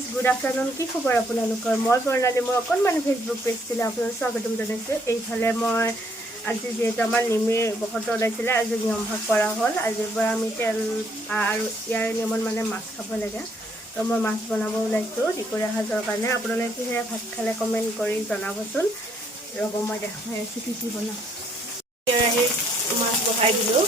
Friends good afternoon কি খবৰ আপোনালোকৰ মই প্ৰণালী মই অকণমান ফেচবুক পেজটোলৈ আপোনালোক স্বাগতম জনাইছোঁ এইফালে মই আজি যিহেতু আমাৰ নিমিৰ বসন্ত ওলাইছিলে আজি নিয়ম ভাগ কৰা হ'ল আজিৰ পৰা আমি তেল আৰু ইয়াৰ নিয়মত মানে মাছ খাব লাগে তো মই মাছ বনাব ওলাইছোঁ দুপৰীয়া সাজৰ কাৰণে আপোনালোকে কিহেৰে ভাত খালে কমেণ্ট কৰি জনাবচোন ৰ'ব মই দেখাই আছোঁ কি কি বনাওঁ কেৰাহীত মাছ বহাই দিলোঁ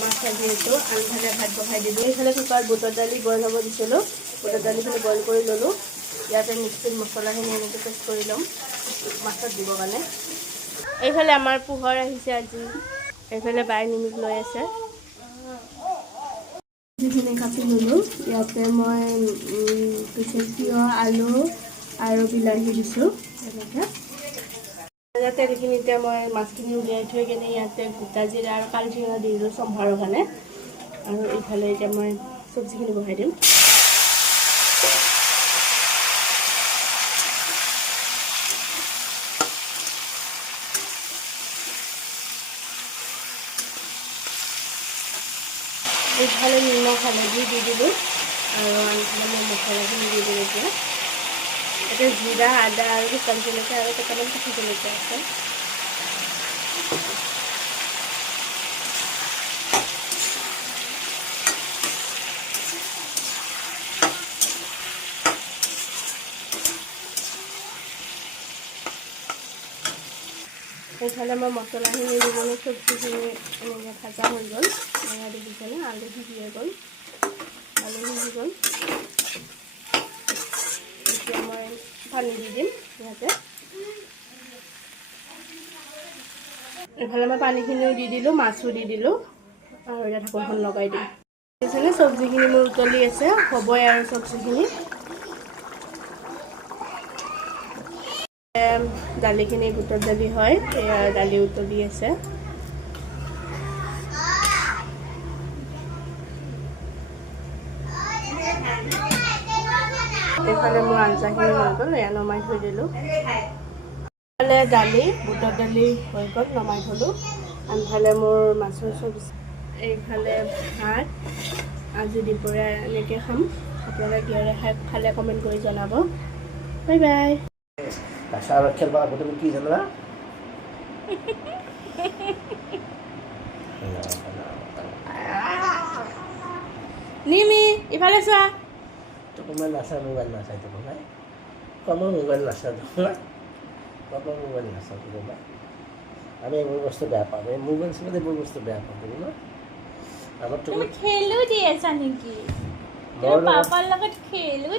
মাছ যিহেতু আনফালে ভাত বহাই দিলোঁ এইফালে কুকাৰত বুটৰ দালি বইল হ'ব দিছিলোঁ বুটৰ দালিখিনি বইল কৰি ল'লোঁ ইয়াতে মিক্সিত মছলাখিনি এনেকৈ পেষ্ট কৰি ল'ম মাছত দিবৰ কাৰণে এইফালে আমাৰ পোহৰ আহিছে আজি এইফালে বাই নিমিক লৈ আছে যিখিনি কাটি ল'লোঁ ইয়াতে মই পিছত তিয়ঁহ আলু আৰু বিলাহী দিছোঁ এনেকৈ ইয়াতে তেলখিনিতে মই মাছখিনি উলিয়াই থৈ কিনে ইয়াতে গোটা জিৰা আৰু কালজিৰা দি দিলোঁ চম্ভাৰৰ কাৰণে আৰু এইফালে এতিয়া মই চব্জিখিনি বহাই দিম এইফালে নিমখ হালধি দি দিলোঁ আৰু আনফালে মই মছলাখিনি দি দিলোঁ এতিয়া জিৰা আদা আৰু শুকান জলকীয়া আৰু কেইটামান কেঁচা জলকীয়া আছে এইফালে মই মছলাখিনি দি কিনে চব্জিখিনি এনেকৈ ভাজা হৈ গ'ল এয়া দি কিনে আলু সিজিয়ে গ'ল আলু সিজি গ'ল এতিয়া মই পানী দি দিম ইয়াতে এইফালে মই পানীখিনিও দি দিলোঁ মাছো দি দিলোঁ আৰু এতিয়া ঢাকনখন লগাই দিম দেখিছেনে চব্জিখিনি মোৰ উতলি আছে হ'বই আৰু চব্জিখিনি দালিখিনি বুটৰ দালি হয় এয়া দালি উতলি আছে এইফালে মোৰ আঞ্জাখিনি হৈ গ'ল এয়া নমাই থৈ দিলোঁ এইফালে দালি বুটৰ দালি হৈ গ'ল নমাই থলোঁ আনফালে মোৰ মাছৰ চব্জি এইফালে ভাত আজি দুপৰীয়া এনেকৈ খাম আপোনালোকে কিহেৰে খালে কমেণ্ট কৰি জনাব bye bye Kasarot siya ba? Buto mo kisa na? Nimi, ifale sa. Ito kung man nasa mobile nasa ito ko ba? Kamo mobile nasa ito ba? Kamo mobile nasa ito ba? আমি মোৰ বস্তু বেয়া পাওঁ এই mobile চলালে মোৰ বস্তু বেয়া পাওঁ বুজিল আমাৰ তুমি খেলো দি আছা নেকি পাপাৰ লগত খেলো